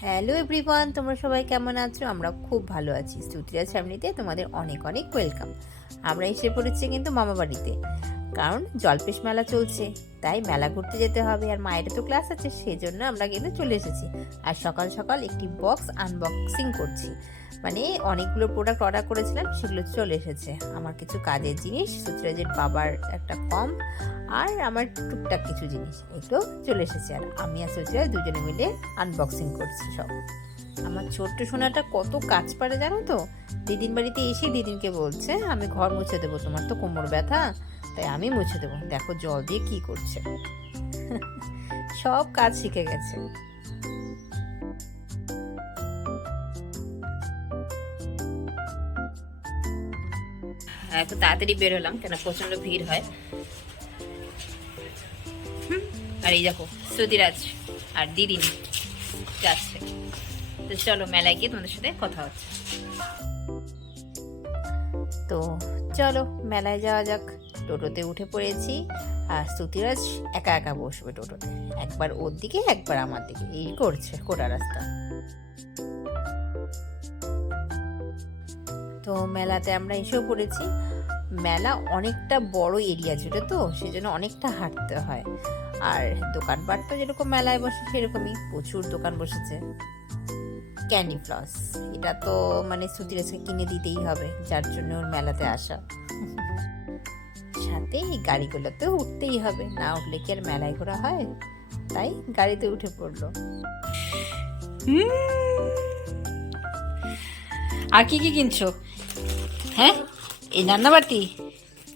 Hello everyone, তোমরা সবাই কেমন আছো? আমরা খুব ভালো আছি। শ্রুতিরাজ ফ্যামিলিতে তোমাদের অনেক অনেক ওয়েলকাম। আমরা এসে পড়েছি কিন্তু মামা বাড়িতে, কারণ জলপেশ মেলা চলছে, তাই মেলা ঘুরতে যেতে হবে। আর মায়ের তো ক্লাস আছে, সেই জন্য আমরা কিন্তু চলে এসেছি। আর সকাল সকাল একটি বক্স আনবক্সিং করছি, মানে অনেকগুলো প্রোডাক্ট অর্ডার করেছিলাম, সেগুলো চলে এসেছে। আমার কিছু কাজের জিনিস, শ্রুতিরাজের বাবার একটা কম, আর আমার টুকটাক কিছু জিনিস, এগুলো চলে এসেছে। আর আমি আর শ্রুতিরাজ দুজনে মিলে আনবক্সিং করছি সব। আমার ছোট্ট সোনাটা কত কাজ পারে জানো তো। দিদিন বাড়িতে এসে দিদিনকে বলছে আমি ঘর মুছে দেবো, তোমার তো কোমর ব্যথা, তাই আমি মুছে দেবো। দেখো জল দিয়ে কি করছে। সব কাজ শিখে গেছে। একটু তাড়াতাড়ি বের হলাম, কেন প্রচন্ড ভিড় হয়। আর এই দেখো শ্রুতিরাজ আর দিদিন যাচ্ছে। তো চলো মেলায় গিয়ে তোমাদের সাথে কথা হচ্ছে। তো চলো মেলায় যাওয়া যাক। টোটোতে উঠে পড়েছি, আর শ্রুতিরাজ একা একা বসবে টোটোতে, একবার ওর দিকে একবার আমার দিকে, এই করছে কোটা রাস্তা। তো মেলাতে আমরা এসেও পড়েছি। মেলা অনেকটা বড় এরিয়া জুড়ে, তো সেজন্য অনেকটা হাঁটতে হয়। আর দোকানপাট তো যেরকম মেলায় বসে সেরকমই প্রচুর দোকান বসেছে। ক্যান্ডি ফ্লস, এটা তো মানে শ্রুতিরাজকে কিনে দিতেই হবে, যার জন্য ওর মেলাতে আসা। সাথে এই গাড়িগুলোতেও উঠতেই হবে, না উঠলে কি আর মেলায় ঘোরা হয়, তাই গাড়িতে উঠে পড়লো। আর কি কি কিনছো? হ্যাঁ, এই রান্নাবাটি,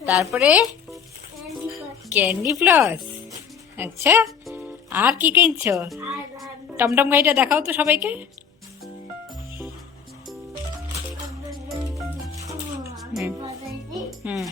তারপরে ক্যান্ডি ফ্লস, আচ্ছা, আর কি কিনছো? টমটম গাড়িটা দেখাও তো সবাইকে। হুম হুম